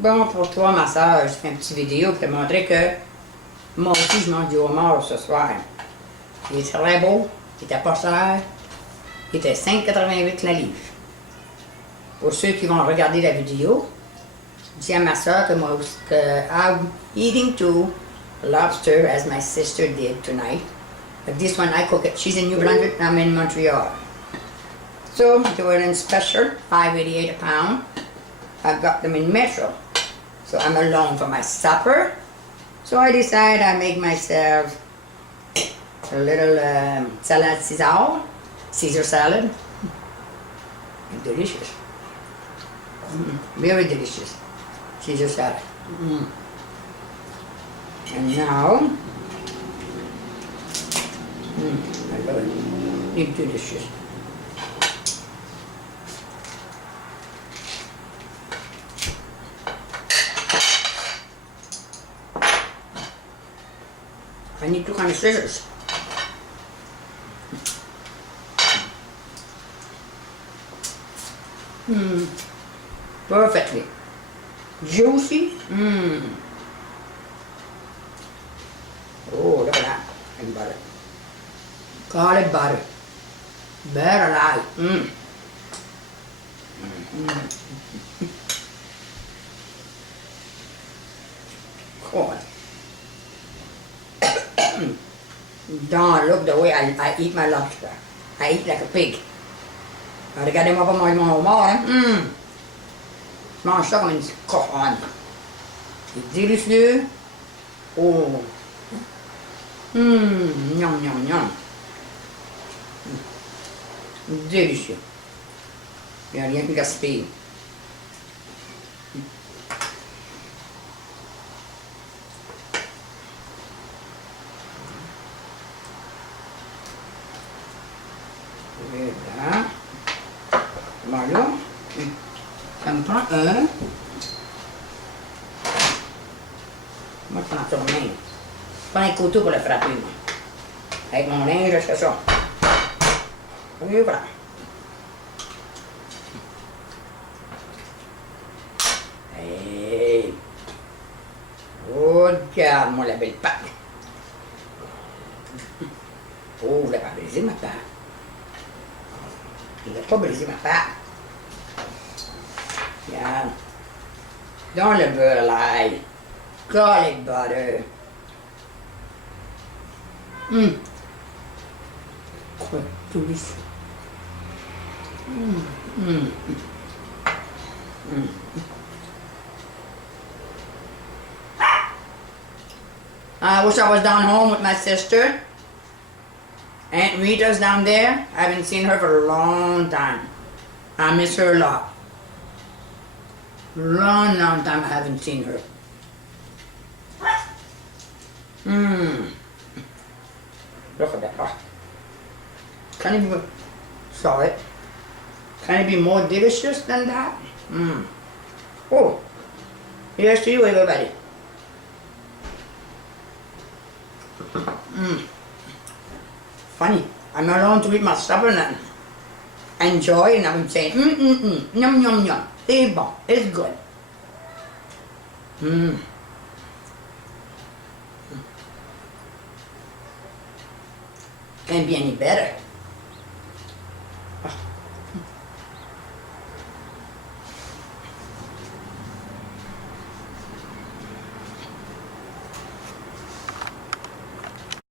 Bon, pour toi, ma soeur, je fais une petite vidéo pour te montrer que moi aussi, je mange du homard ce soir. Il est très beau, il était pas cher, il était 5,88 la livre. Pour ceux qui vont regarder la vidéo, dis à ma soeur que moi aussi, que I'm eating too lobster as my sister did tonight. But this one I cook it. She's in New Brunswick, I'm in Montreal. So, they were in special, $5.88 a pound. I've got them in Metro. So I'm alone for my supper. So I decide I make myself a little salad Caesar salad. Delicious. Very delicious. Caesar salad. And now, I love it. It's delicious. I need two kind of scissors. Perfectly. Juicy. Oh, look at that. And butter. Garlic butter. Better alive. God. Don't look the way I eat my lobster. I eat like a pig. Regardez-moi pas manger mon homard, hein? Je mange ça comme une cochonne. C'est délicieux. Oh. Miam, miam, miam. Délicieux. Il n'y a rien que gaspiller. Là. Voilà. Ça me prend un. Moi, je prends ça main. Je prends un couteau pour le frapper, moi. Avec mon linge, je fais ça. Et voilà. Hey. Oh, regarde-moi la belle pâte. Oh, vous l'avez pas brisé, ma pâte. Il n'a pas brisé ma pâte. Regarde. Dans le beurre l'ail. Garlic butter. Quoi, tout lisse. I wish I was down home with my sister. Aunt Rita's down there. I haven't seen her for a long time. I miss her a lot. Long time I haven't seen her. Look at that. Oh. Can it be, sorry. Can it be more delicious than that? Oh, here's to you, everybody. Funny, I'm alone to eat my supper and enjoy, and I'm saying, yum, yum, yum. C'est bon, it's good. Can't be any better.